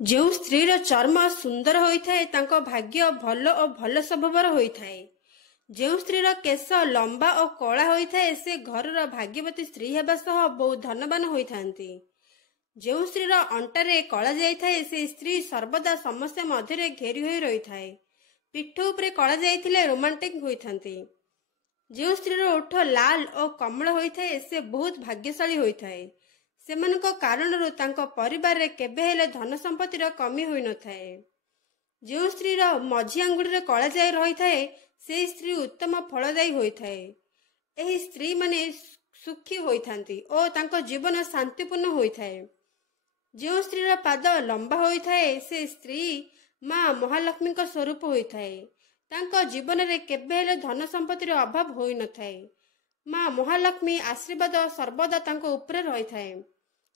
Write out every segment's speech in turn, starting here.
जो स्त्रीर चर्म सुंदर होइथाए तांको भाग्य भल और भल स्वभावर होइथाए। जो स्त्रीर केश लंबा और कला होइथाए से घरर भाग्यवती स्त्री हेबा सह बहुत धनवान होइथांती। जो स्त्रीर अंटारे कला जाइथाए से स्त्री सर्वदा समस्या मध्य घेरी होई रहिथाए। पिठ उपरे कला जाइथिले रोमांटिक होइथांती। जो स्त्रीर ओठ लाल और कमल होइथाए से बहुत भाग्यशाली होइथाए। सेमानक कारणरू तांको परिवार रे केबे हेले धन संपत्तिर कमी होई नथाए। जो स्त्रीर मझी आंगुड़ी कला जाई रहिथाए से स्त्री उत्तम फलदायी होइथाए। एही स्त्री माने सुखी होइथांती और तांको जीवन शांतिपूर्ण होइथाए। जो स्त्रीर पाद लंबा होइथाए से स्त्री मां महालक्ष्मी स्वरूप होइथाए। तांको जीवन रे केबे हेले धन संपत्तिर अभाव होई नथाए। मां महालक्ष्मी आशीर्वाद सर्वदा तांको ऊपर रहिथाए।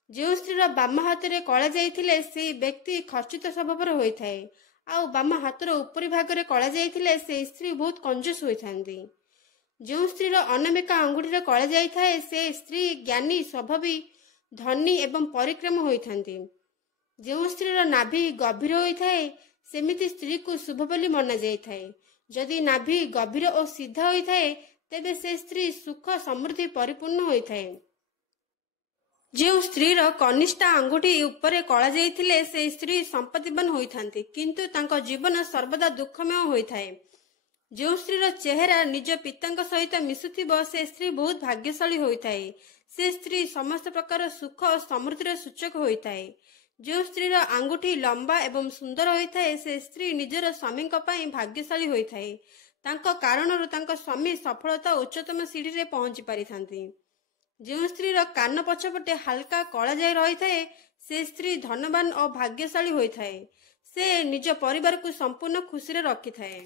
जो स्त्रीर बाम हाथ रे कला जाइथिले से व्यक्ति खर्चित स्वभावर होइथाए। आउ बाम हाथर उपरी भाग रे कला जाइथिले से स्त्री बहुत कंजूस होइथांती। जो स्त्रीर अनामिका अंगुठी रे कला जाइथाए से स्त्री ज्ञानी स्वभावी धनी एवं परिक्रम होइथांती। जो स्त्रीर नाभि गभीर होइथाए सेमिति स्त्री को शुभ बोली मना जाइथाए। जदि नाभि गभीर और सीधा होइथाए तेबे से स्त्री सुख समृद्धि परिपूर्ण होइथाए। जो स्त्रीर कनिष्ठ आंगुठी उपरे कला जाइथिले से स्त्री संपत्तिवान होइथांती किंतु तांको जीवन सर्वदा दुखमय होइथाए। जो स्त्रीर चेहरा निज पितांक सहित मिसुथिबो से स्त्री बहुत भाग्यशाली होइथाए। से स्त्री समस्त प्रकार सुख और समृद्धिर सूचक होइथाए। जो स्त्रीर आंगुठी लंबा एवं सुंदर होइथाए से स्त्री निजर स्वामी भाग्यशाली होइथाए। तांको कारणरू तांको स्वामी सफलता उच्चतम सीढ़ी रे पहुंची पारिथांती। जो स्त्रीर कान पछपटे हल्का कला जाई रहिथाए से स्त्री धनवान और भाग्यशाली होइथाए। से निज परिवार को संपूर्ण खुशी रे रखिथाए।